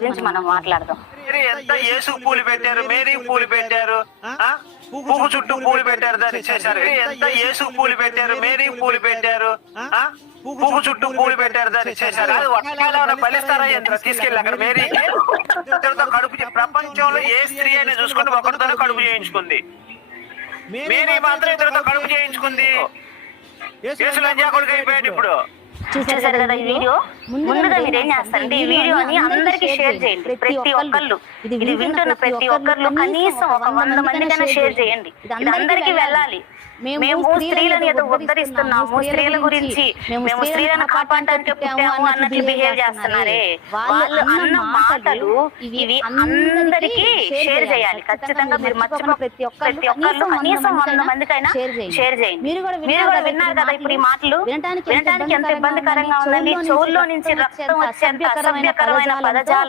గురించి మనం మాట్లాడదాం. ఎంత యేసు పూలు పెట్టారు, మేరీ పూలు పెట్టారు, పువ్వు చుట్టూ పూలు పెట్టారు, దాన్ని చేశారు. ఎంత యేసు పూలు పెట్టారు, మేరీ పూలు పెట్టారు, పువ్వు చుట్టూ పూలు పెట్టారు, దాన్ని చేశారు. అది ఒక్కగా బలిస్తారా ఎంత తీసుకెళ్ళి అక్కడ మేరీకి ఇద్దరితో కడుపు ప్రపంచంలో ఏ స్త్రీ అయినా చూసుకుంటే ఒకరితోనే కడుపు చేయించుకుంది. మేరీ మాత్రం ఇద్దరితో కడుపు చేయించుకుంది. యేసు లంజాకుడికి అయిపోయాడు. ఇప్పుడు చూసేసారు కదా ఈ వీడియో. ముందుగా మీరు ఏం చేస్తారంటే ఈ వీడియోని అందరికి షేర్ చేయండి. ప్రతి ఒక్కళ్ళు, ఇది వింటున్న ప్రతి ఒక్కళ్ళు కనీసం ఒక 100 మందికైనా షేర్ చేయండి. ఇది అందరికీ వెళ్ళాలి. మేము స్త్రీలను ఏదో ఉద్ధరిస్తున్నాము, స్త్రీల గురించి మేము స్త్రీలను కాపాడడానికి పుట్టాము అన్నట్లు బిహేవ్ చేస్తున్నారే, వాళ్ళు అన్న మాటలు ఇవి అందరికీ షేర్ చేయాలి. ఖచ్చితంగా మీరు మర్చిపో ప్రతి ఒక్కళ్ళు కనీసం 100 మందికైనా షేర్ చేయండి. మీరు కూడా విన్నారు కదా ఇప్పుడు ఈ మాటలు. వినటానికి ఎంత ఇబ్బందికరంగా ఉందండి. చెవుల్లో నుంచి రక్తం వచ్చేంత అసభ్యకరమైన పదజాలం.